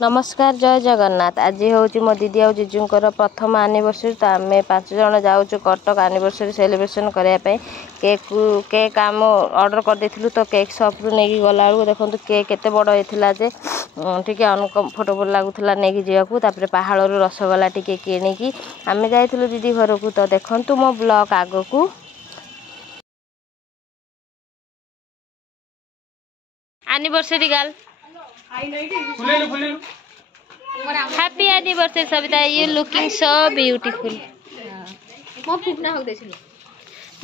नमस्कार जय जगन्नाथ। आज हूँ मो दीदी और जीजूंकर प्रथम एनिवर्सरी। तो आम 5 जन जाऊँ कटक एनिवर्सरी सेलिब्रेशन करने। केक आम ऑर्डर कर देथिलु। तो केक शॉप रु नहीं गला बेलू देखो केक केते बड़ होता जे टे अनकम्फर्टेबल लगुला नहीं जावाकू। पहाड़ रसगोला टी किणिकी आम जाइलु दीदी घर को। तो देखु मो ब्लॉग आग को anniversary girl happy anniversary Savita. You looking so beautiful.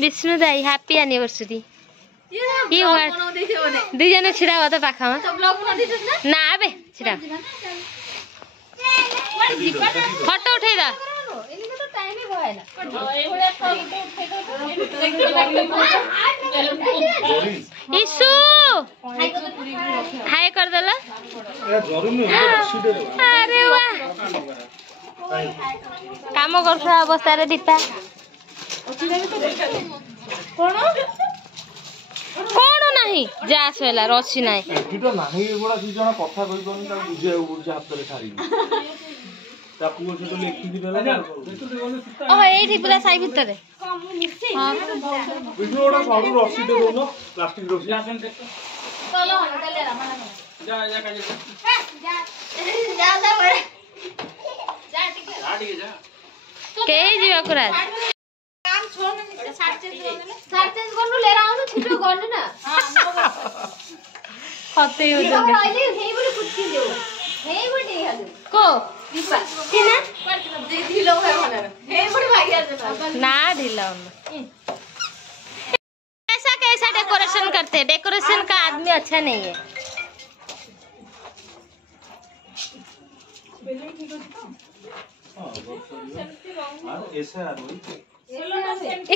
Vishnu दाई हैप्पी एनिवर्सरी। दी जन छिड़ा हुआ तो पाखा ना बे छिड़ा फोटो उठे दा ईशु हाय कर देला। अरे वाह काम कर अवस्था दीपा कौन नहीं जा सला रसी ना पूरा साई भितर ना ढीला कैसा कैसा डेकोरेशन करते हैं। डेकोरेशन का आदमी अच्छा नहीं है।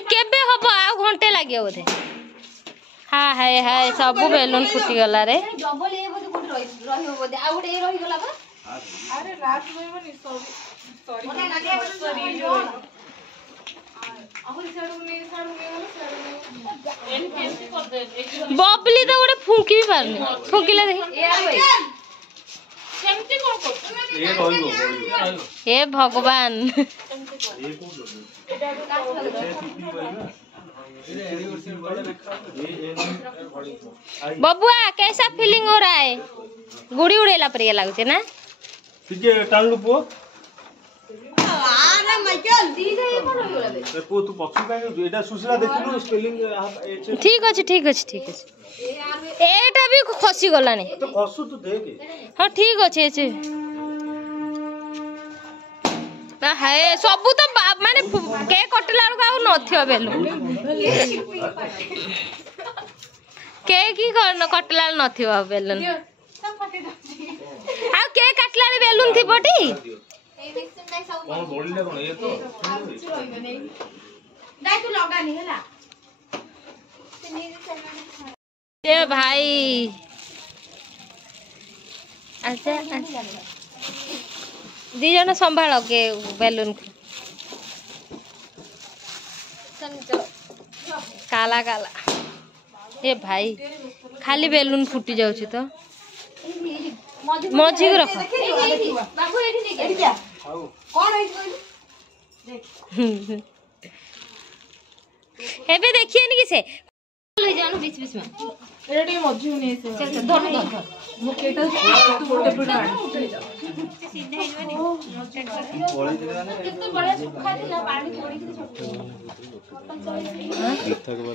केबे हबो आ घंटे लागियो बोधे। हाँ हाय हाय सब बेलून फुटी गला रे। डबल ए बोधे कोठ रहियो बोधे आ गुटे ए रहि गला बा। अरे रात में मनी सब सॉरी मने लागे सॉरी जो बबली तो गोटे फुंकी भी पारनी फुंकिले देखी हे भगवान बबुआ कैसा फीलिंग हो रहा है। गुड़ी उड़ेला पर लगुचे ना ठीक अच्छे ठीक अच्छे ठीक अच्छे एटा भी खसी गलानी हाँ ठीक अच्छे है सबू तो माने केक कटिला बेलू नथियो बेलू केक ही कटिला नथियो बेलून आ केक काटला बेलून थी पटी ए भाई अच्छा दी जन संभाल के बेलून को काला काला ए भाई खाली बेलून फुटी जाउची तो मझी को रख एबे देखिए नि कि से ले जानो बीच बीच में रेडी मझी नहीं से चल चल धर धर मु केटा टेबल काट चले जाओ सीधा हेबनी कितने बड़ा सुखा दिला पानी छोड़ी के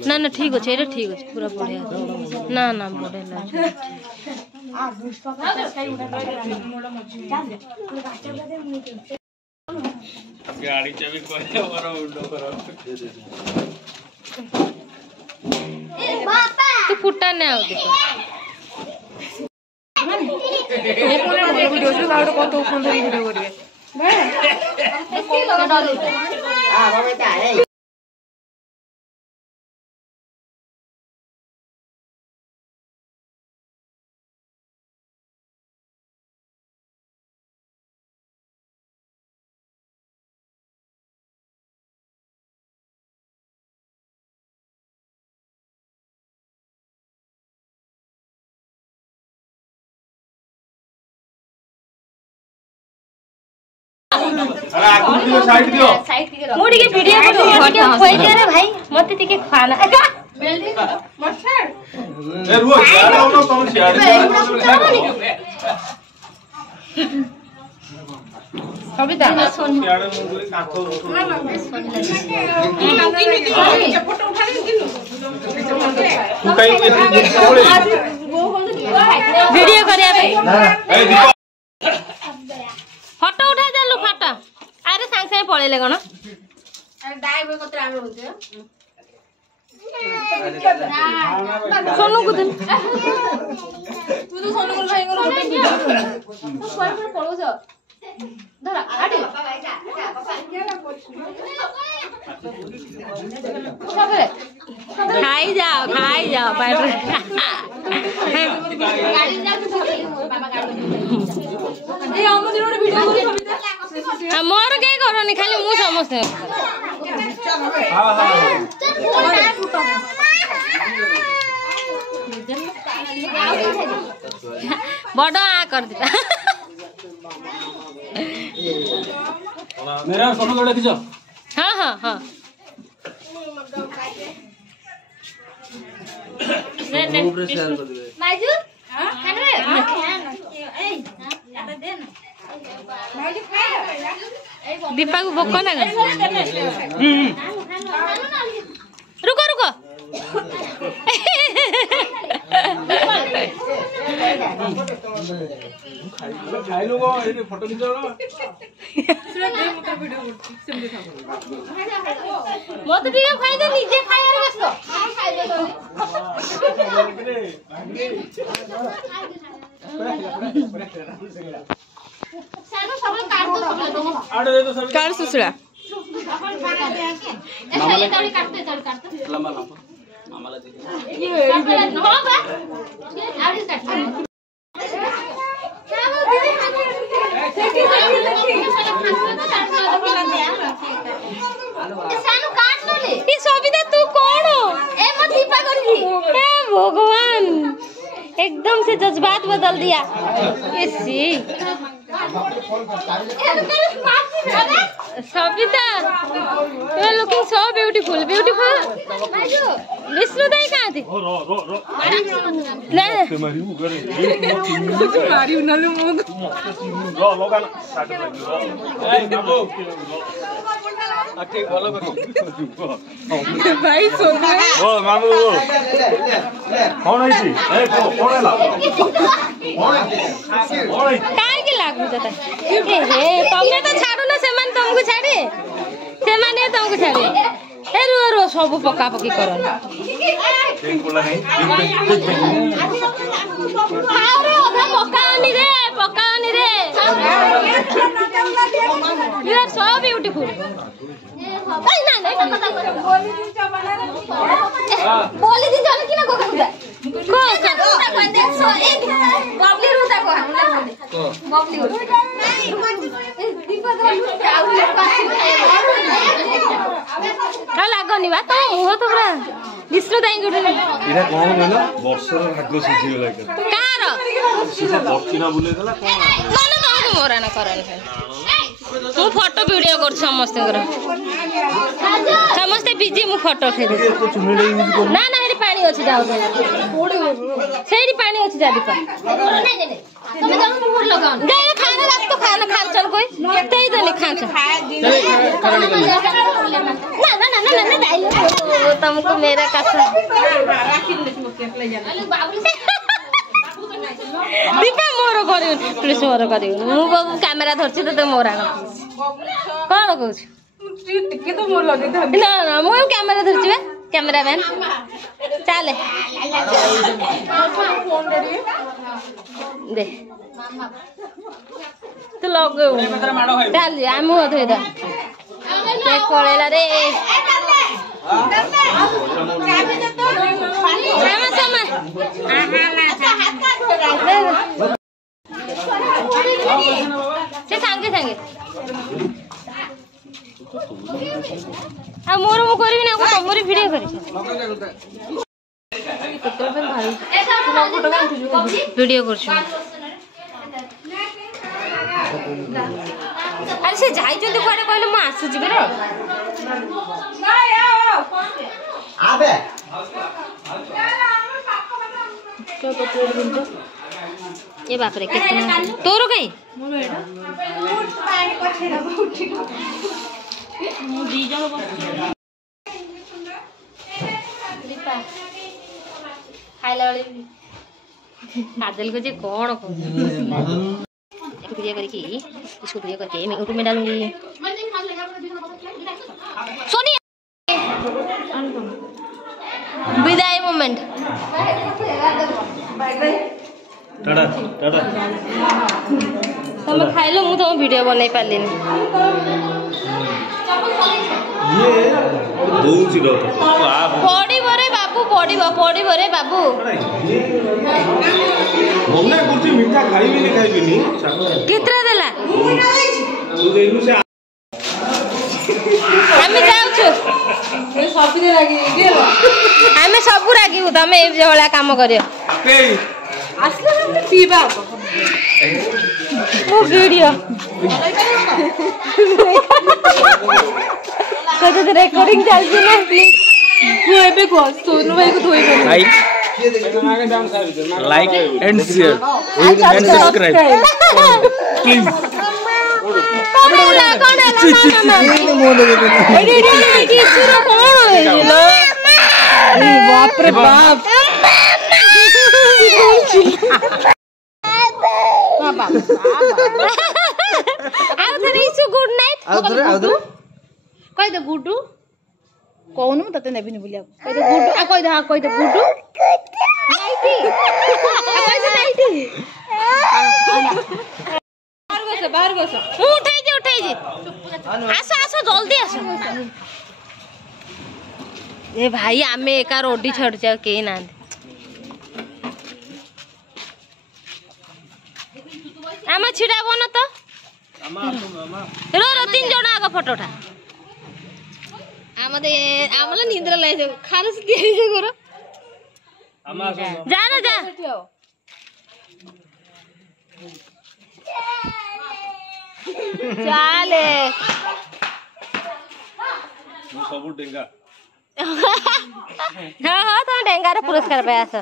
ना ना ठीक अछि एरे ठीक अछि पूरा बढ़िया ना ना बढ़िया आ दुष्ट का स्काई उठा मोड़ा मझी गाड़ी चाबी कोई और उंडो करो दे दे तू फुटा ने आउ देखो ये वीडियो से लाउड कत सुंदर वीडियो करिवे हां बाबा तारे अरे आगु दियो साइड दियो मु टिके वीडियो को टिके खोइ दे रे भाई मते टिके खाना ए रुओ यार आओ तुम सियाड़ कविता सियाड़ मुंगली काथो फोटो उठा ले दिनु तू कहीं वीडियो करिया भाई ए दीपक फोटो उठा देलु फाटा अरे सांग सांग पळेले कोन अरे दाई बे कतरा आमे होते सोनू को दे तू तो सोनू को भाई को फोटो वीडियो तू कोई पर पळो जा धरा आडे खाई जाओ पैट गाड़ी जा तू बाबा गाड़ी ए हम दिन वीडियो करी कविता मोर के करनी खाली मु समस्त हां हां बड़ा आ कर दिता मेरा सोनू जोड़े खींचो हां ग्रुप रे शेयर कर देबे माजू खाना ए आता दे ना माजू खा दीपा को भोक ना रुको खाई लो ए फोटो खींचो मत टिके खाई दे निजे खाया रे बस सानो सब काट दो सब आड़े दे दो सब काट सुसुड़ा ऐसा ये काटते लंबा मामाला दे हां बा आड़ी काट सानो काट लो ले ई सविता तू कौन हो ए मत दीपा कर दी हे भगवान एकदम से जज्बात बदल दिया इसी Savita you are looking so beautiful Vishnu दाई कहाँ थे रो ले ते मारी वो करे कुछ मारी न ले मो रो लोगा ना काट लगी रो ए बाबू ठीक बोलो भाई सुन ओ मामू कौन है जी ए कौन है ला कौन है काय के लागू जता ए हे तमे तो छाडू ना सेमान तुमको छाडे सेमाने तुमको छाडे ए रो सब पका पकी करो देख बोला नहीं अरे ओधा पकानी रे यू आर सो ब्यूटीफुल नहीं बोली दी जाने की ना को कहता को देखो एक बबली रुता को हमला बबली दीपा दो का लागनी बा तो मुह तो पूरा विष्णु दाई गुडे इरा कोन बोलो वर्षर भाग सिझी गेला कार सीधा बक्कीना बुले देला कोन माने तो मोरा ना करन मु फोटो वीडियो कर समस्त बिजी मु फोटो उठे दे ना हेडी पानी अछि जाओ सेडी पानी अछि जा दीपा नहीं तुम जाओ मुहर लगाओ दे खाना रात तो खाना खान चल कोई तेई दे खान चल ना डाइलो तुमको मेरा कसम दीपा मोर करियो प्लीज मोर करियो मु कैमरा धरछि त मोर आना कोन कहछ टिके तो मोर लगे ना मु कैमरा धरछि बे कैमरामैन चले दे तू लगे चल आ मु धोइ द ते कोलेला रे sama से सांगे आ मोर मु करबी ना को तमरी वीडियो करी वीडियो करछु अरे से जाई जल्दी कुआडे कहले म आसु जिबे रे आबे ए बाप रे कितना तोरो कहीं मोर एटा पानी पछे ना उठी मु दी जण बस दीपा खाइला वाली काजल को जे कौन को इसको प्रिय करके मैं यूट्यूब में डालूंगी सोनी विदाई मोमेंट टाटा टाटा तुम खाइलो मु तुम वीडियो बनै पालिनी ये दूजी रो तो आप पड़िबो रे बाबू पड़िबो रे बाबू हमने कुछ मीठा खाइबिनी कितना देला तू देनु से हमें जाउछु ए सब दे लागी गेल हमें सब रागिबु तमे ए जवला काम करियो आसले हम पीबा ओ वीडियो कत रिकॉर्डिंग चलती ना प्लीज तू एबे को सोनू भाई को धोई कर like and share and subscribe please बाप रे बाप गुड नाइट कह दे गुड्डू कौन मु तते नेबिनी बुलिया कह दे गुड्डू आ कह दे हां कह दे गुड्डू नाइटी कह दे नाइटी बाहर गस उठाई जी आसो जल्दी आसो ए भाई आमे एका रोडी छड़ जाओ के ना आमा छिड़ा बन तो रो 3 जण आग फोटो उठा आमला निंद्रा लाय खारस दिए जे करो जा ना जा चाले सब डेंगा हाँ हाँ तो डेंगार पुरस्कार पे आस